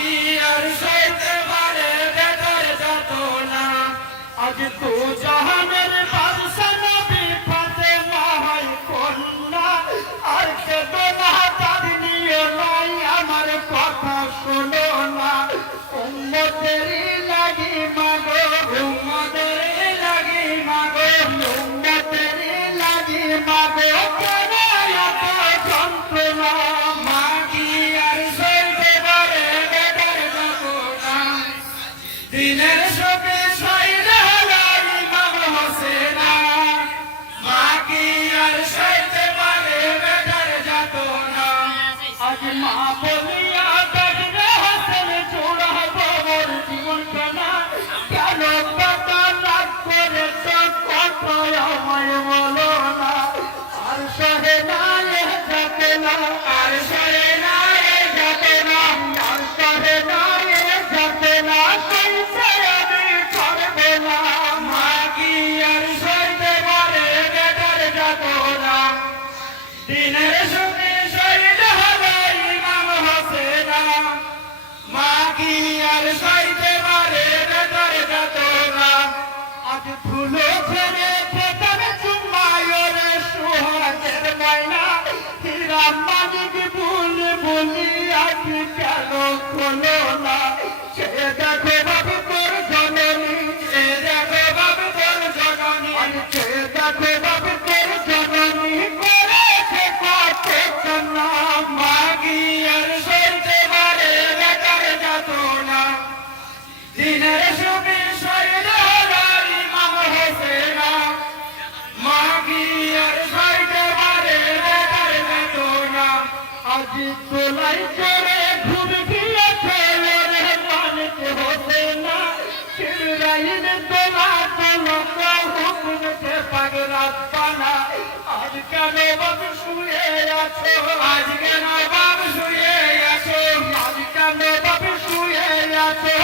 কি আর সইতে পারে বেটার যাতনা আজ তো জাহানের বাদশা নবী ফাতেমা হয় কন্যা আর কেঁদো না তার নিয়ে নাই আমার কথা শোনো না উম্মতেরই লাগি মাগো উম্মতেরই লাগি মাগো উম্মতেরই লাগি মাগো কেন এত যন্ত্রণা মা কি আর সইতে পারে বেটার যাতনা দিনের শোকে শহীদ হলো ইমাম হোসেনা মা কি আর সইতে পারে বেটার যাতনা আজ মা বলিয়া ডাকবে হোসেন জোড়াবো মোর জীবনখানা কেন কথা রাগ করেছ কথা আমায় বলো না আর সহে না এ যাবে না আর সহে না এ যাবে না আর সহে না এ যাবে না কইছে আমি করবে না মা কি আর সইতে পারে বেটার যাতনা দিনের সুখে শহীদ হলো ইমাম হোসেনা মা কি আর সইতে পারে বেটার যাতনা আজ ধুলো ছেড়ে খেতাবে চুম্মায়রে সুহাগের ময়না হীরা মানিক বলি আজ কেন খোলো না সে দেখো বাবু তোর জননী সে দেখো বাবু তোর জননী সে দেখো বাবু তোর জননী করেছে কত কান্না মা কি আর সইতে পারে বেটার যাতনা দিনের সুখে শহীদ হলো ইমাম হোসেনা মা কি আর সইতে পারে বেটার যাতনা আজ তোলাই করে ঘুম গিয়েছে রে মানিক হোসেনা ইসরাইল তোলা তোলা হুকুমকে পাগলাত বানা আজ কেন বাবু শুয়ে আছো আজ কেন বাবু শুয়ে আছো আজ কেন বাবু শুয়ে আছো